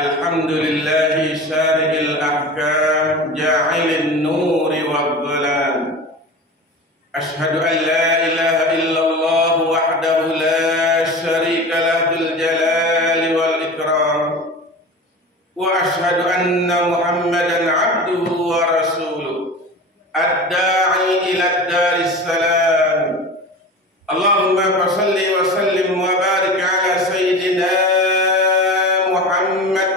Alhamdulillahi syari'il ahkam ja'ilin nuri wal dhalam. Ashhadu an la ilaha illallah wahdahu la syarika lahul jalali wal ikram. Wa ashhadu anna Muhammadan abduhu wa rasuluh ad-da'i ila daris salam. Allahumma salli wa sallim wa barik ala sayyidina Muhammad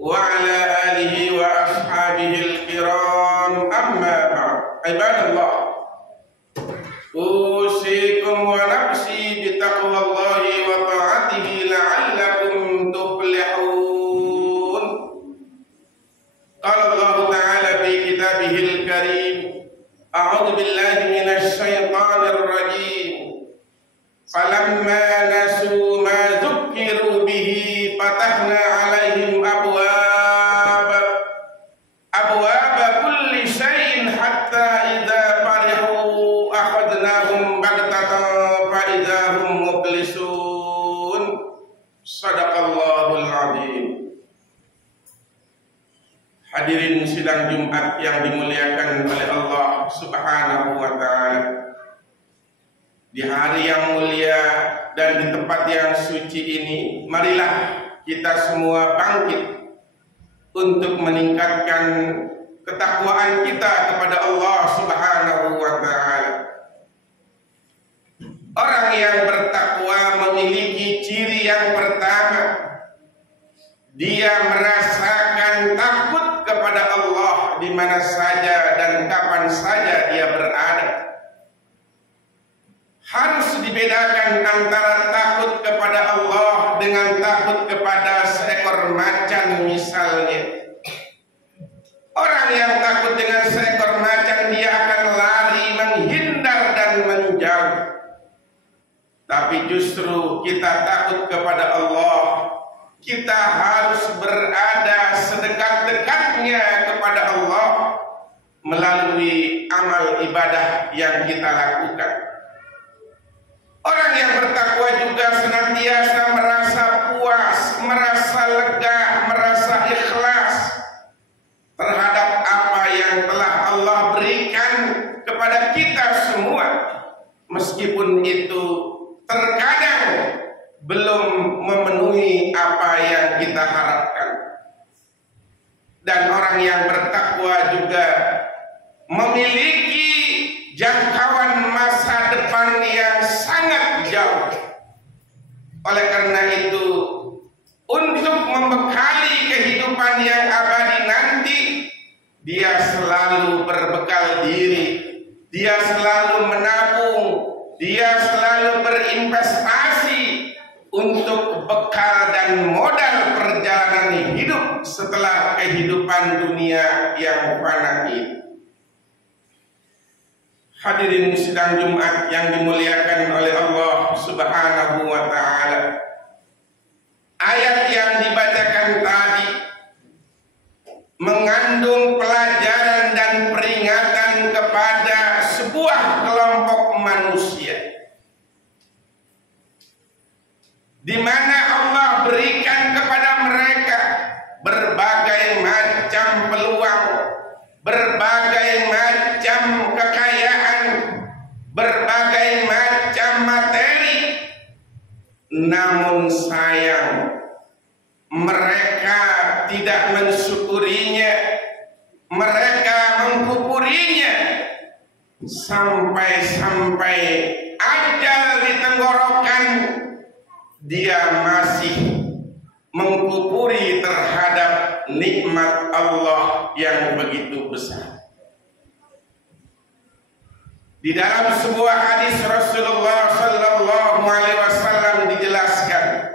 wa ala alihi wa ashabihi al-kiram, amma ba'd. Ibadallah, usikum wa nafsi bitaqwallahi wa ta'atihi la'allakum tuflihun. Qala Allah ta'ala fi kitabihil karim, a'udzu billahi minasy syaithanir rajim. Falamma nasu ma dzukkiru bihi fatahna 'alaihim abwaaba kulli syai'in hatta idza farihu akhadnahum baghtatan fa idza hum mublisun. Shadaqallahul 'azim. Hadirin sidang Jumat yang dimuliakan oleh Allah Subhanahu wa taala. Di hari yang mulia dan di tempat yang suci ini, marilah kita semua bangkit untuk meningkatkan ketakwaan kita kepada Allah Subhanahu wa taala. Orang yang bertakwa memiliki ciri yang pertama, dia merasakan takut kepada Allah di mana saja dan kapan saja dia berada. Harus dibedakan antara takut kepada Allah dengan takut kepada seekor macan misalnya. Orang yang takut dengan seekor macan, dia akan lari, menghindar dan menjauh. Tapi justru kita takut kepada Allah, kita harus berada sedekat-dekatnya kepada Allah melalui amal ibadah yang kita lakukan. Orang yang bertakwa juga senantiasa merasa puas, merasa lega, merasa ikhlas terhadap apa yang telah Allah berikan kepada kita semua, meskipun itu terkadang belum memenuhi apa yang kita harapkan. Dan orang yang bertakwa juga memiliki jangkauan masa depan yang sangat jauh. Oleh karena itu, untuk membekali kehidupan yang abadi nanti, dia selalu berbekal diri, dia selalu menabung, dia selalu berinvestasi untuk bekal dan modal perjalanan hidup setelah kehidupan dunia yang fana ini. Hadirin sidang Jumat yang dimuliakan oleh Allah Subhanahu wa taala. Ayat yang dibacakan tadi mengandung pelajaran dan peringatan kepada sebuah kelompok manusia, di mana Allah berikan kepada mereka berbagai macam peluang, berbagai macam kekayaan, berbagai macam materi. Namun sayang, mereka tidak mensyukurinya, mereka mengkufurinya, sampai-sampai ajal di tenggorokan dia masih mengkufuri terhadap nikmat Allah yang begitu besar. Di dalam sebuah hadis Rasulullah sallallahu alaihi wasallam dijelaskan,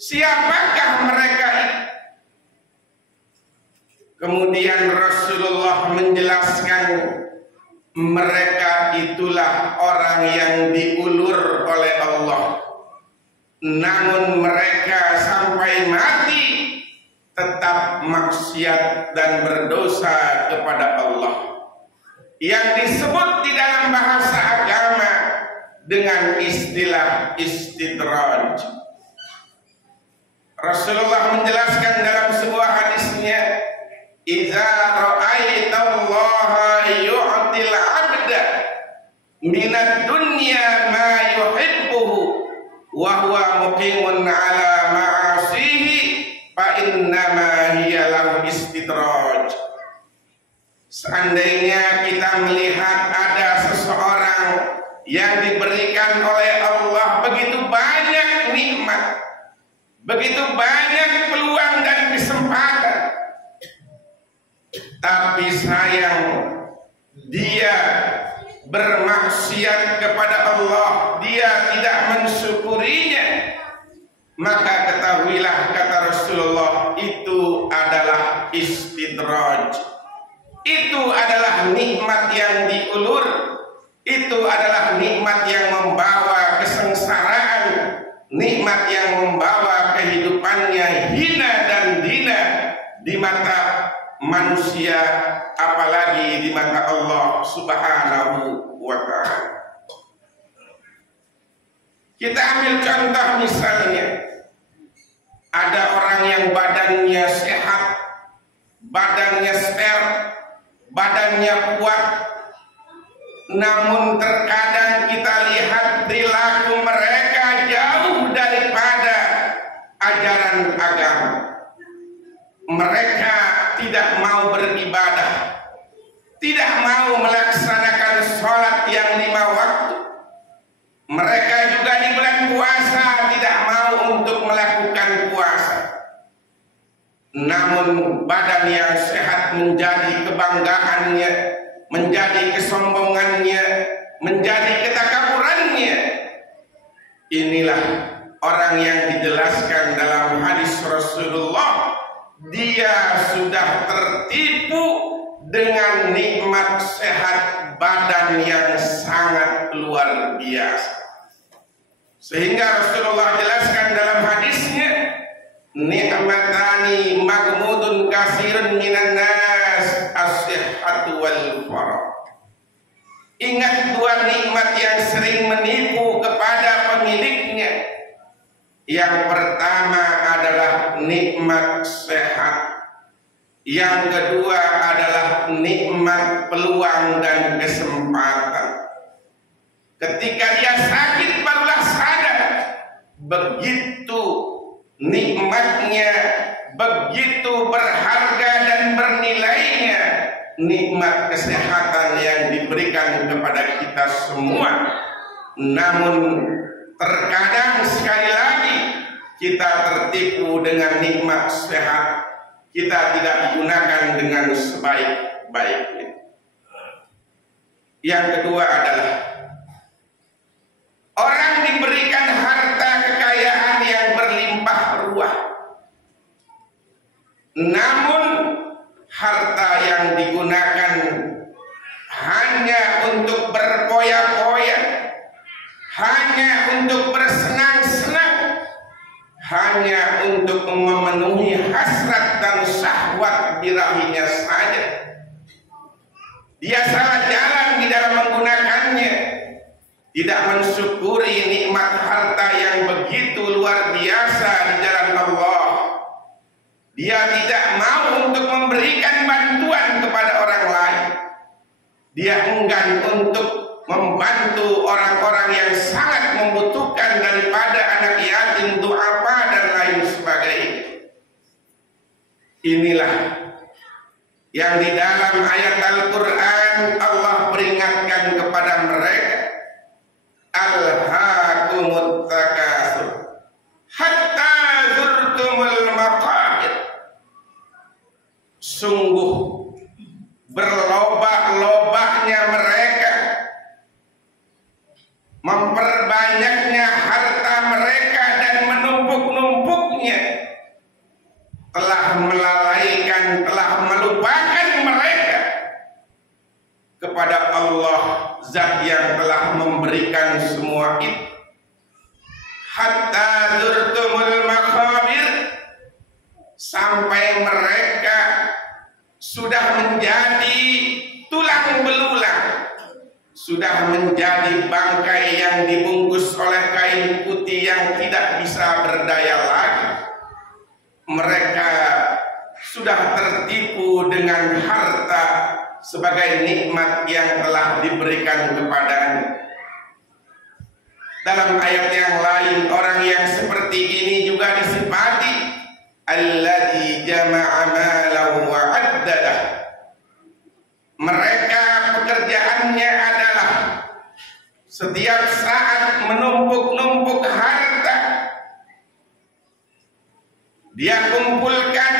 siapakah mereka itu? Kemudian Rasulullah menjelaskan, mereka itulah orang yang diulur oleh Allah, namun mereka sampai mati tetap maksiat dan berdosa kepada Allah, yang disebut di dalam bahasa agama dengan istilah istidraj. Rasulullah menjelaskan dalam sebuah hadisnya, "Idza ra'aitallaha yu'til 'abda minad dunya ma yuhibbuhu wa huwa muqimun 'ala ma'asihi fa innama hiya lahu istidraj." Seandainya kita melihat ada seseorang yang diberikan oleh Allah begitu banyak nikmat, begitu banyak peluang dan kesempatan, tapi sayang dia bermaksiat kepada Allah, dia tidak mensyukurinya, maka ketahuilah, kata Rasulullah, itu adalah istidraj. Itu adalah nikmat yang diulur, itu adalah nikmat yang membawa kesengsaraan, nikmat yang membawa kehidupannya hina dan dina di mata manusia, apalagi di mata Allah Subhanahu wa ta'ala. Kita ambil contoh misalnya, ada orang yang badannya sehat, badannya spare, badannya kuat, namun terkadang kita lihat perilaku mereka jauh daripada ajaran agama. Mereka tidak mau beribadah, tidak mau melaksanakan sholat yang 5 waktu. Mereka juga di bulan puasa tidak mau untuk melakukan puasa. Namun badan yang sehat menjadi kebanggaannya, menjadi kesombongannya, menjadi ketakaburannya. Inilah orang yang dijelaskan dalam hadis Rasulullah, dia sudah tertipu dengan nikmat sehat badan yang sangat luar biasa. Sehingga Rasulullah jelaskan dalam hadisnya, "Ni'matani magmudun kasirun minan nas, as-sihhatu wal faragh." Ingat 2 nikmat yang sering menipu kepada pemiliknya. Yang pertama adalah nikmat sehat, yang kedua adalah nikmat peluang dan kesempatan. Ketika dia sakit barulah sadar, begitu nikmatnya, begitu berharga dan bernilainya nikmat kesehatan yang diberikan kepada kita semua. Namun terkadang sekali lagi kita tertipu dengan nikmat sehat, kita tidak gunakan dengan sebaik-baiknya. Yang kedua adalah orang diberikan harta kekayaan yang berlimpah ruah, namun harta yang digunakan hanya untuk berpoya-poya, hanya untuk bersenang-senang, hanya untuk memenuhi hasrat dan syahwat birahinya saja. Dia salah jalan di dalam menggunakannya, tidak mensyukuri nikmat harta yang begitu luar biasa di jalan Allah. Dia tidak mau untuk memberikan bantuan kepada orang lain. Dia enggan untuk membantu orang-orang yang sangat membutuhkan daripada anak yatim, du'afa dan lain sebagainya. Inilah yang di dalam ayat Al-Quran Allah peringatkan kepada mereka, "Alhaakumut takatsur hatta zurtumul maqabir." Sungguh berlobak-lobaknya mereka, memperbanyaknya harta mereka dan menumpuk-numpuknya, telah melalaikan, telah melupakan mereka kepada Allah, zat yang telah memberikan semua itu. Hatta zurtumul maqabir, sampai mereka sudah menjadi tulang belulang, sudah menjadi bangkai yang dibungkus oleh kain putih yang tidak bisa berdaya lagi. mereka sudah tertipu dengan harta sebagai nikmat yang telah diberikan kepadanya. Dalam ayat yang lain, orang yang seperti ini juga disifati alladzi jama'a malan wa 'addadah. Mereka pekerjaannya adalah setiap saat menumpuk-numpuk harta. Dia kumpulkan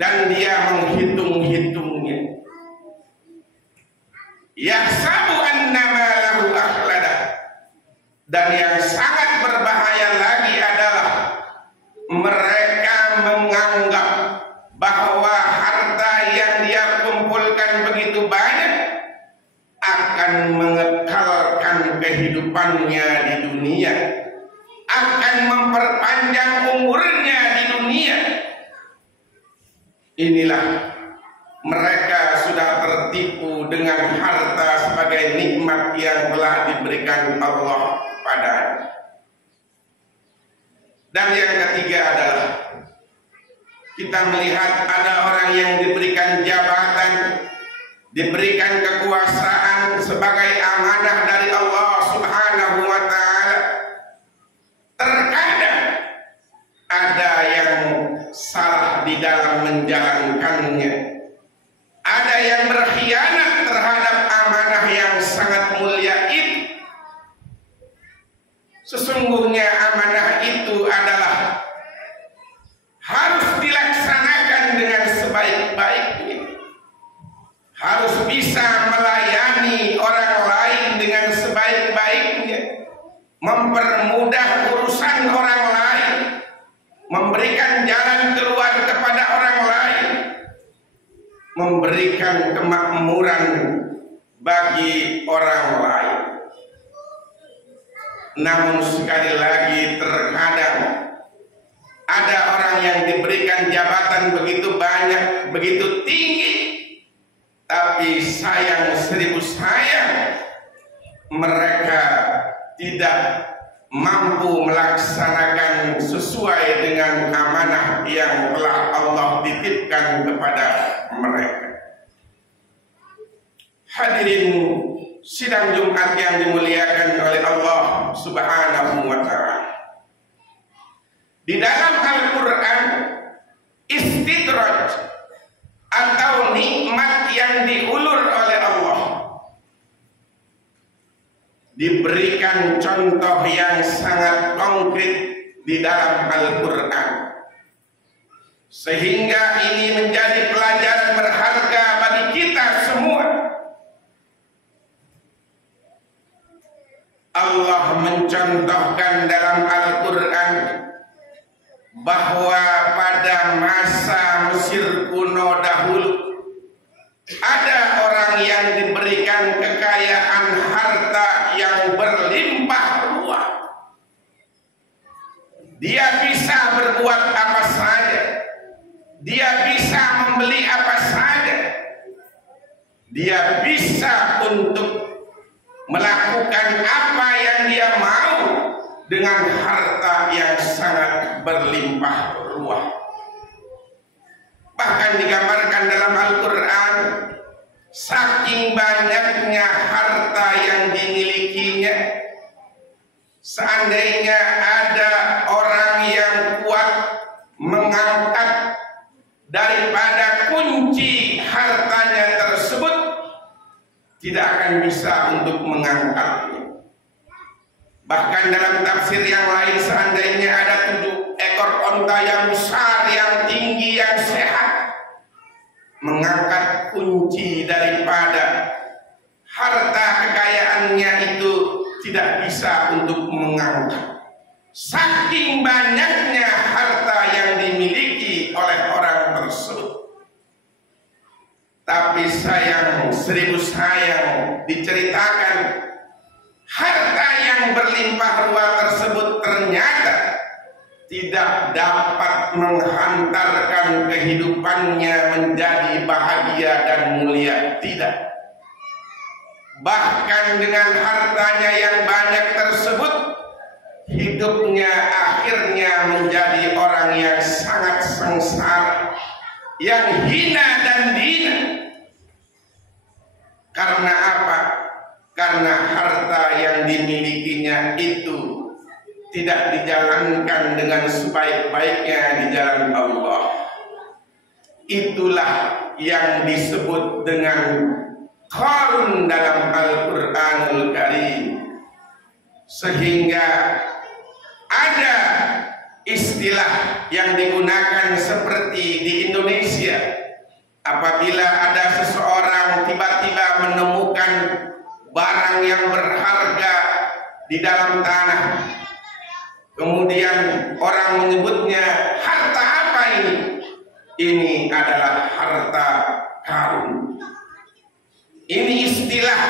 dan dia menghitung-hitungnya. Yahsabu anna malahu akhladah. Dan yang sangat berbahaya lagi adalah mereka menganggap bahwa harta yang dia kumpulkan begitu banyak akan mengekalkan kehidupannya di dunia, akan memperpanjang umurnya di dunia. Inilah mereka sudah tertipu dengan harta sebagai nikmat yang telah diberikan Allah padanya. Dan yang ketiga adalah kita melihat ada orang yang diberikan jabatan, diberikan kekuasaan sebagai amanah dari Allah Subhanahu wa ta'ala. Terkadang ada yang salah di dalam menjalankannya, ada yang berkhianat terhadap amanah yang sangat mulia itu. Sesungguhnya amanah itu adalah harus dilaksanakan dengan sebaik-baiknya, harus bisa melayani orang lain dengan sebaik-baiknya, mempermudah urusan orang lain, memberikan jalan keluar kepada orang lain, memberikan kemakmuran bagi orang lain. Namun sekali lagi terkadang ada orang yang diberikan jabatan begitu banyak, begitu tinggi, tapi sayang seribu sayang mereka tidak mampu melaksanakan sesuai dengan amanah yang telah Allah titipkan kepada mereka. Hadirin sidang Jumat yang dimuliakan oleh Allah Subhanahu wa ta'ala. Di dalam Al-Quran, istidraj atau nikmat yang diulur oleh Allah diberikan contoh yang sangat konkret di dalam Al-Quran, sehingga ini menjadi pelajaran berharga bagi kita semua. Allah mencontohkan dalam Al-Quran bahwa pada masa Mesir kuno dahulu ada orang yang diberikan kekayaan harta yang berlimpah ruah. Dia bisa berbuat apa saja, dia bisa membeli apa saja, dia bisa untuk melakukan apa yang dia mau dengan harta yang sangat berlimpah ruah. Bahkan digambarkan dalam Al-Quran, saking banyaknya harta yang dimilikinya, seandainya ada orang yang kuat mengangkat daripada kunci hartanya tersebut, tidak akan bisa untuk mengangkatnya. Bahkan dalam tafsir yang lain, seandainya ada 7 ekor onta yang besar, yang tinggi, yang sehat, mengangkat kunci daripada harta kekayaannya itu tidak bisa untuk mengangkat. Saking banyaknya harta yang dimiliki oleh orang tersebut. Tapi sayang seribu sayang, diceritakan harta yang berlimpah ruah tersebut ternyata tidak dapat menghantarkan kehidupannya menjadi bahagia dan mulia. Tidak. Bahkan dengan hartanya yang banyak tersebut, hidupnya akhirnya menjadi orang yang sangat sengsara, yang hina dan dina. Karena apa? Karena harta yang dimilikinya itu tidak dijalankan dengan sebaik-baiknya di jalan Allah. Itulah yang disebut dengan Qarun dalam Al-Quranul Karim. Sehingga ada istilah yang digunakan seperti di Indonesia, apabila ada seseorang tiba-tiba menemukan barang yang berharga di dalam tanah, kemudian orang menyebutnya harta apa ini? Ini adalah harta karun. Ini istilah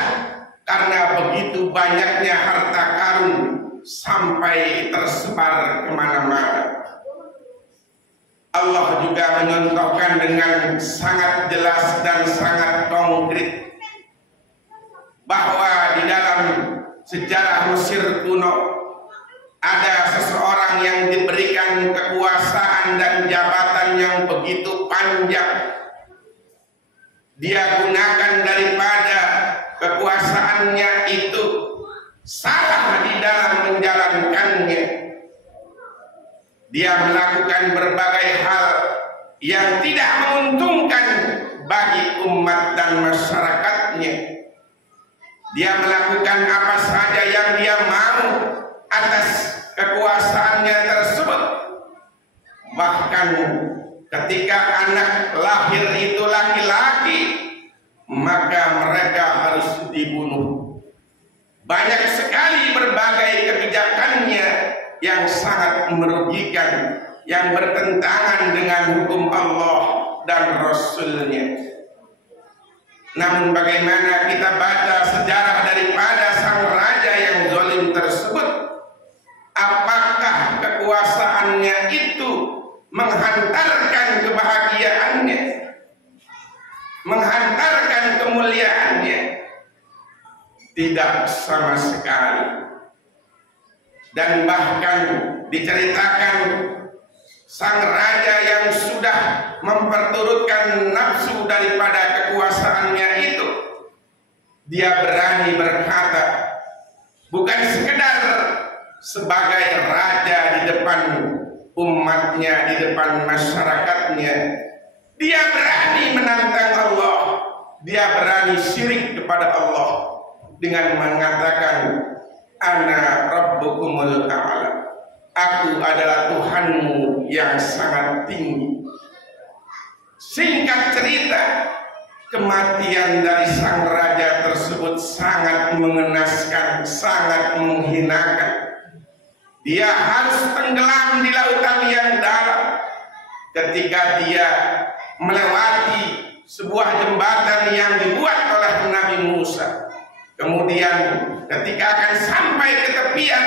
karena begitu banyaknya harta karun sampai tersebar kemana-mana. Allah juga menyontohkan dengan sangat jelas dan sangat konkret bahwa di dalam sejarah Mesir kuno ada seseorang yang diberikan kekuasaan dan jabatan yang begitu panjang. Dia gunakan daripada kekuasaannya itu salah di dalam menjalankannya. Dia melakukan berbagai hal yang tidak menguntungkan bagi umat dan masyarakatnya. Dia melakukan apa saja yang dia mau atas kekuasaannya tersebut. Bahkan ketika anak lahir itu laki-laki, maka mereka harus dibunuh. Banyak sekali berbagai kebijakannya yang sangat merugikan, yang bertentangan dengan hukum Allah dan Rasul-Nya. Namun bagaimana kita baca sejarah daripada sang raja yang zalim tersebut, apakah kekuasaannya itu menghantarkan kebahagiaannya, menghantarkan kemuliaannya? Tidak sama sekali. Dan bahkan diceritakan sang raja yang sudah memperturutkan nafsu daripada kekuasaannya itu, dia berani berkata, bukan sekedar sebagai raja di depan umatnya, di depan masyarakatnya, dia berani menantang Allah, dia berani syirik kepada Allah dengan mengatakan, Ana Rabbukumul A'la, aku adalah Tuhanmu yang sangat tinggi. Singkat cerita, kematian dari sang raja tersebut sangat mengenaskan, sangat menghinakan. Dia harus tenggelam di lautan yang dalam. Ketika dia melewati sebuah jembatan yang dibuat oleh Nabi Musa, kemudian ketika akan sampai ke tepian,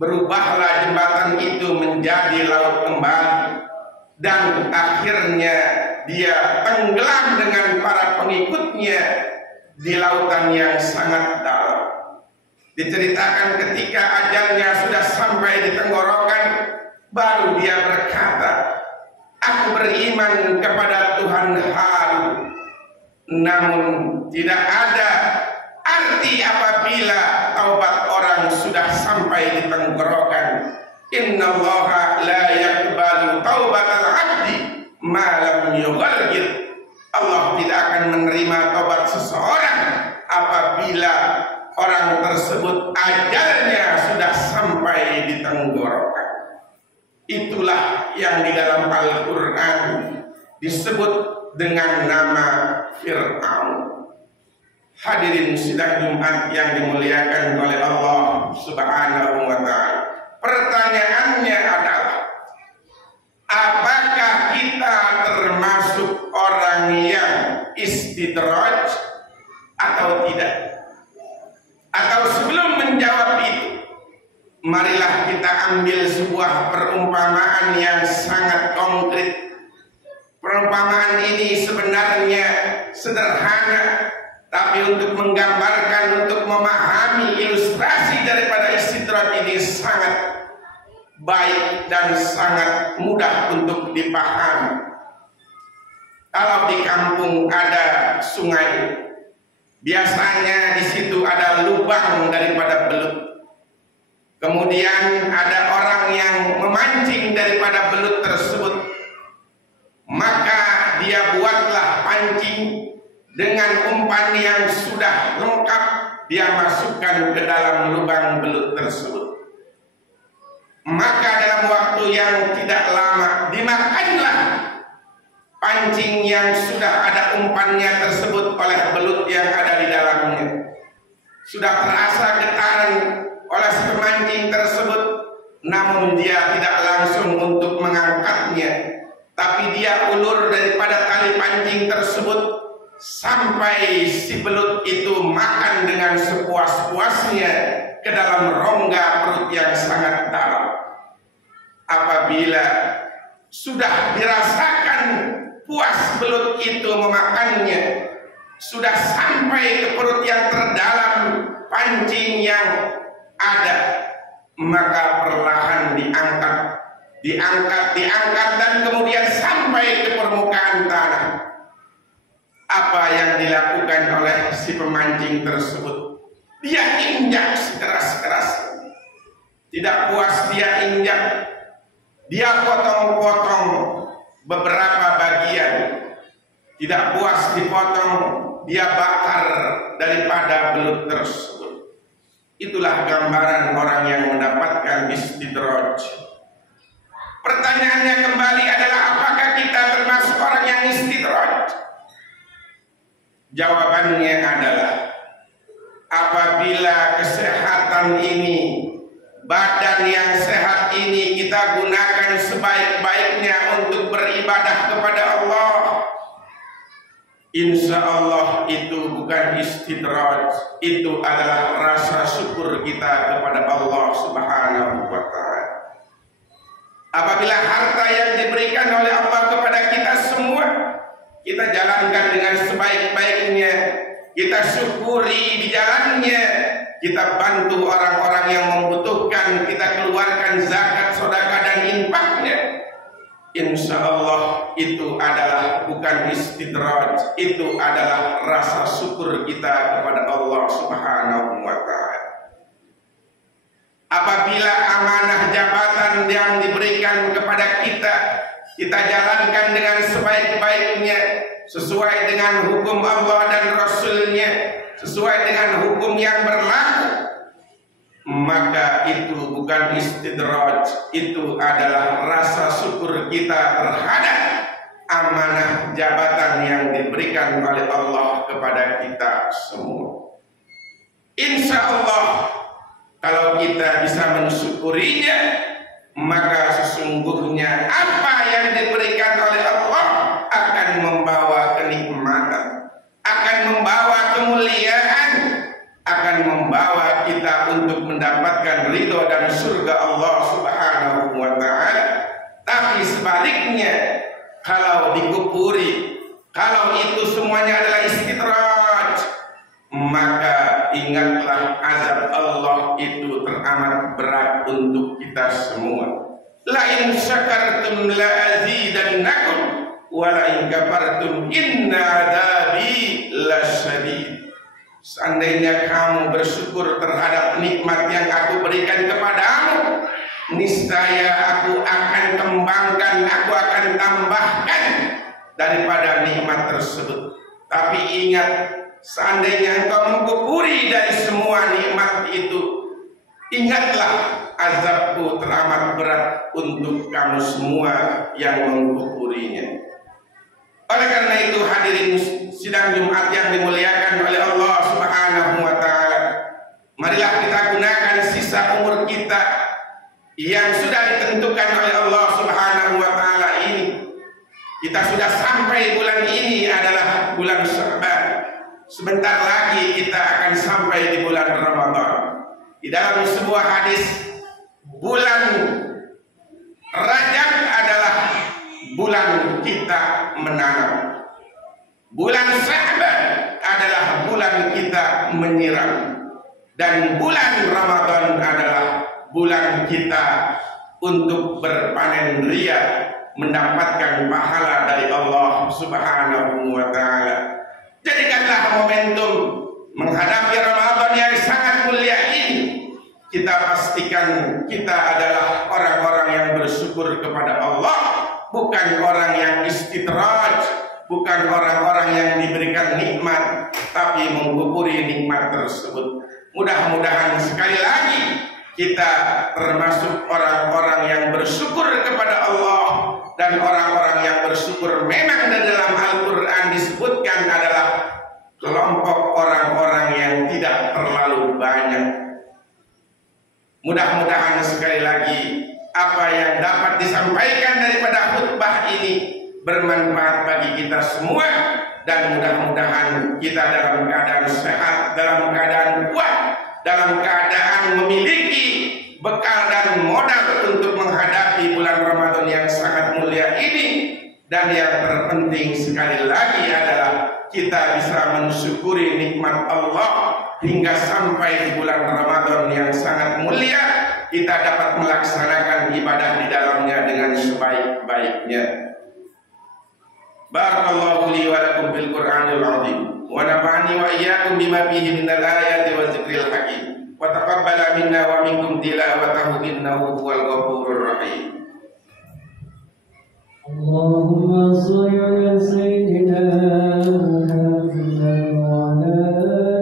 berubahlah jembatan itu menjadi laut kembali, dan akhirnya dia tenggelam dengan para pengikutnya di lautan yang sangat dalam. Diceritakan ketika ajalnya sudah sampai di tenggorokan, baru dia berkata, aku beriman kepada Tuhan Harun. Namun tidak ada arti apabila taubat orang sudah sampai di tenggorokan. Innallaha la yaqbalu taubatal abdi ma lam yughargir. Allah tidak akan menerima taubat seseorang apabila orang tersebut ajalnya sudah sampai di tenggorokan. Itulah yang di dalam Al-Quran disebut dengan nama Fir'aun. Hadirin sidang Jumat yang dimuliakan oleh Allah Subhanahu wa ta'ala, pertanyaannya adalah, apakah kita termasuk orang yang istidraj atau tidak? Atau sebelum menjawab itu, marilah kita ambil sebuah perumpamaan yang sangat konkret. Perumpamaan ini sebenarnya sederhana, Tapi untuk menggambarkan, untuk memahami ilustrasi daripada istidrak ini sangat baik dan sangat mudah untuk dipahami. Kalau di kampung ada sungai, biasanya di situ ada lubang daripada belut. Kemudian ada orang yang memancing daripada belut tersebut. Maka dia buatlah pancing dengan umpan yang sudah lengkap, dia masukkan ke dalam lubang belut tersebut. Maka dalam waktu yang tidak lama dimakanlah pancing yang sudah ada umpannya tersebut oleh belut yang ada di dalamnya. Sudah terasa getaran oleh si pemancing tersebut, namun dia tidak langsung untuk mengangkatnya, tapi dia ulur daripada tali pancing tersebut sampai si belut itu makan dengan sepuas-puasnya ke dalam rongga perut yang sangat dalam. Apabila sudah dirasakan puas belut itu memakannya, sudah sampai ke perut yang terdalam pancing yang ada, maka perlahan diangkat dan kemudian sampai ke permukaan tanah. Apa yang dilakukan oleh si pemancing tersebut? Dia injak sekeras-keras. Tidak puas dia injak, dia potong-potong beberapa bagian. Tidak puas dipotong, dia bakar daripada belut tersebut. Itulah gambaran orang yang mendapatkan istidraj. Pertanyaannya kembali adalah, apakah kita termasuk orang yang istidraj? Jawabannya adalah, apabila kesehatan ini, badan yang sehat ini kita gunakan sebaik-baiknya untuk beribadah kepada Allah, insya Allah itu bukan istidraj, itu adalah rasa syukur kita kepada Allah Subhanahu wa Ta'ala. Apabila harta yang diberikan oleh Allah kepada kita semua kita jalankan dengan sebaik-baiknya, kita syukuri di jalannya, kita bantu orang-orang yang membutuhkan, kita keluarkan zakat, sedekah dan infaknya, insya Allah itu adalah bukan istidraj, itu adalah rasa syukur kita kepada Allah Subhanahu wa Ta'ala. Apabila amanah jabatan yang diberikan kepada kita jalankan dengan sebaik-baiknya, sesuai dengan hukum Allah dan Rasul-Nya, sesuai dengan hukum yang berlaku, maka itu bukan istidraj, itu adalah rasa syukur kita terhadap amanah jabatan yang diberikan oleh Allah kepada kita semua. Insya Allah kalau kita bisa mensyukurinya, maka sesungguhnya apa yang diberikan oleh Allah akan membawa kenikmatan, akan membawa kemuliaan, akan membawa kita untuk mendapatkan ridho dan surga Allah Subhanahu wa Ta'ala. Tapi sebaliknya, kalau dikufuri, kalau itu semuanya adalah istidraj, maka ingatlah azab Allah itu teramat berat untuk kita semua. La in syakartum la azidannakum wa la in kafartum inna adzabi lasyadid. Seandainya kamu bersyukur terhadap nikmat yang aku berikan kepadamu, niscaya aku akan kembangkan, aku akan tambahkan daripada nikmat tersebut. Tapi ingat, seandainya engkau mengkufuri dari semua nikmat itu, ingatlah azabku teramat berat untuk kamu semua yang mengkufurinya. Oleh karena itu, hadirin sidang Jumat yang dimuliakan oleh Allah Subhanahu wa Ta'ala, marilah kita gunakan sisa umur kita yang sudah ditentukan oleh Allah Subhanahu wa Ta'ala ini. Kita sudah sampai bulan ini adalah bulan Sya'ban. Sebentar lagi kita akan sampai di bulan Ramadan. Di dalam sebuah hadis, bulan Rajab adalah bulan kita menanam. Bulan Sya'ban adalah bulan menyiram. Dan bulan Ramadan adalah bulan kita untuk berpanen ria, mendapatkan pahala dari Allah Subhanahu wa ta'ala. Jadikanlah momentum menghadapi Ramadan yang sangat mulia ini, kita pastikan kita adalah orang-orang yang bersyukur kepada Allah, bukan orang yang istidraj, bukan orang-orang yang diberikan nikmat tapi mengkufuri nikmat tersebut. Mudah-mudahan sekali lagi kita termasuk orang-orang yang bersyukur kepada Allah, dan orang-orang yang bersyukur memang di dalam Al-Quran disebutkan adalah kelompok orang-orang yang tidak terlalu banyak. Mudah-mudahan sekali lagi apa yang dapat disampaikan daripada khutbah ini bermanfaat bagi kita semua, dan mudah-mudahan kita dalam keadaan sehat, dalam keadaan kuat, dalam keadaan memiliki bekal dan modal untuk menghadapi bulan Ramadan yang sangat mulia ini. Dan yang terpenting sekali lagi adalah kita bisa mensyukuri nikmat Allah hingga sampai di bulan Ramadan yang sangat mulia, kita dapat melaksanakan ibadah di dalamnya dengan sebaik-baiknya. Barakallahu li wa lakum fil Qur'anil 'azim wa nafa'ani wa iyyakum bima fihi minal ayati wa dzikril hakim wa taqabbala minna wa minkum tilawatahu innahu huwal ghafurur rahim. Allahumma shalli ala sayyidina Muhammad wa ala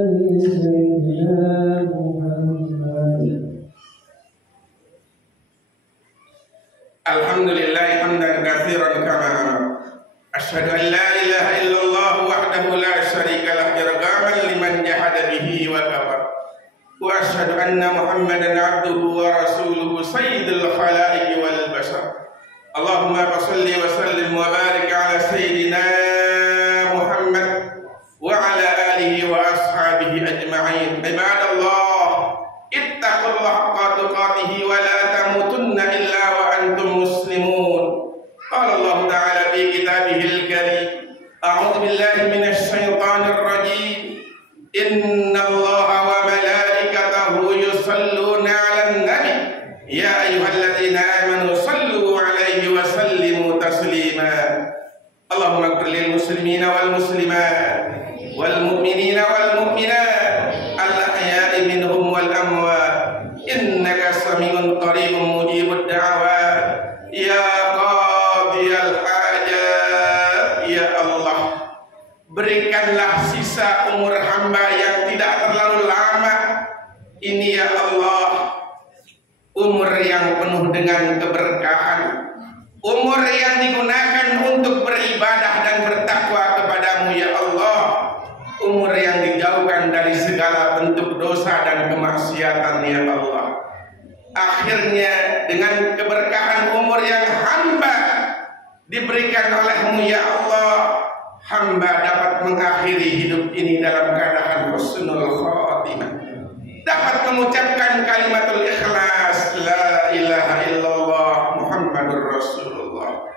ali sayyidina Muhammad. Alhamdulillah hamdan katsiran kama asyhadu an la ilaha illallah wahdahu la syarika lah irghaman liman jahada bihi wa kafar, wa asyhadu anna Muhammadan abduhu wa rasuluhu sayyidul khalaiqi wal bashar. Allahumma shalli wa sallim wa barik ala sayyidina Muhammad wa ala alihi wa ashabihi ajma'in. Ibadallah, ittaqullaha haqqa tuqatih wa la tamutunna illa wa antum muslimun. Qala Allah ta'ala fi kitabihil karim, a'udzu billahi minasy syaithanir rajim. Innallaha wa malaikatahu yusalluna 'alan nabi ya ayyuhalladzina amanu sallu 'alaihi wa sallimu taslima. Allahumma ighfir lil muslimina wal muslimat wal mu'minina wal mu'minat al ahya'i minhum wal amwat innaka samiun qaribun mujibud da'awat ya qadiyal hajat. Ya Allah, berikanlah sisa umur hamba yang tidak terlalu lama ini ya Allah, umur yang penuh dengan keberkahan, umur yang digunakan untuk beribadah dan bertakwa kepadamu ya Allah, umur yang dijauhkan dari segala bentuk dosa dan kemaksiatan ya Allah. Akhirnya dengan keberkahan umur yang hamba diberikan olehmu ya Allah, hamba dapat mengakhiri hidup ini dalam keadaan husnul khatimah, dapat mengucapkan kalimatul ikhlas la ilaha illallah Muhammadur Rasulullah,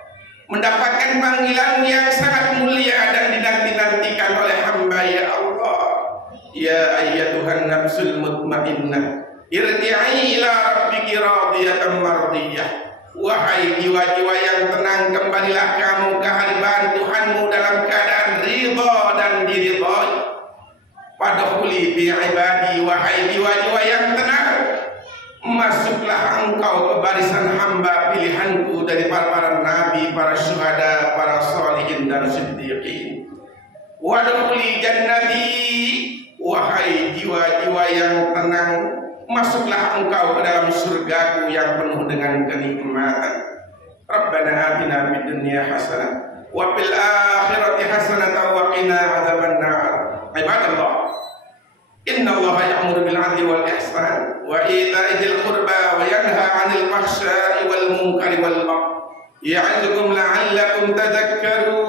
mendapatkan panggilan yang sangat mulia dan dinanti-nantikan oleh hamba ya Allah. Ya ayyatuhan nafsul mutmainnah irji'i ila rabbiki radiyatan mardiyah. Wahai jiwa-jiwa yang tenang, kembalilah kamu ke hadirat Tuhanmu dalam keadaan ridha dan diridhai. Fadkhuli fi ibadi, wahai jiwa-jiwa yang tenang, masuklah engkau ke barisan hamba pilihanku dari para nabi, para syuhada, para sholihin dan siddiqin. Wadkhuli jannati, wahai jiwa-jiwa yang tenang, masuklah engkau ke dalam surgaku yang penuh dengan kenikmatan. Rabbana atina fid dunya hasanah wa fil akhirati hasanah wa qina adzabannar. Ibadallah, innallaha ya'muru bil 'adli wal ihsan wa ita'i dzil qurba wa yanha 'anil fahsya'i wal munkari wal baghi ya'idukum la'allakum tadhakkarun.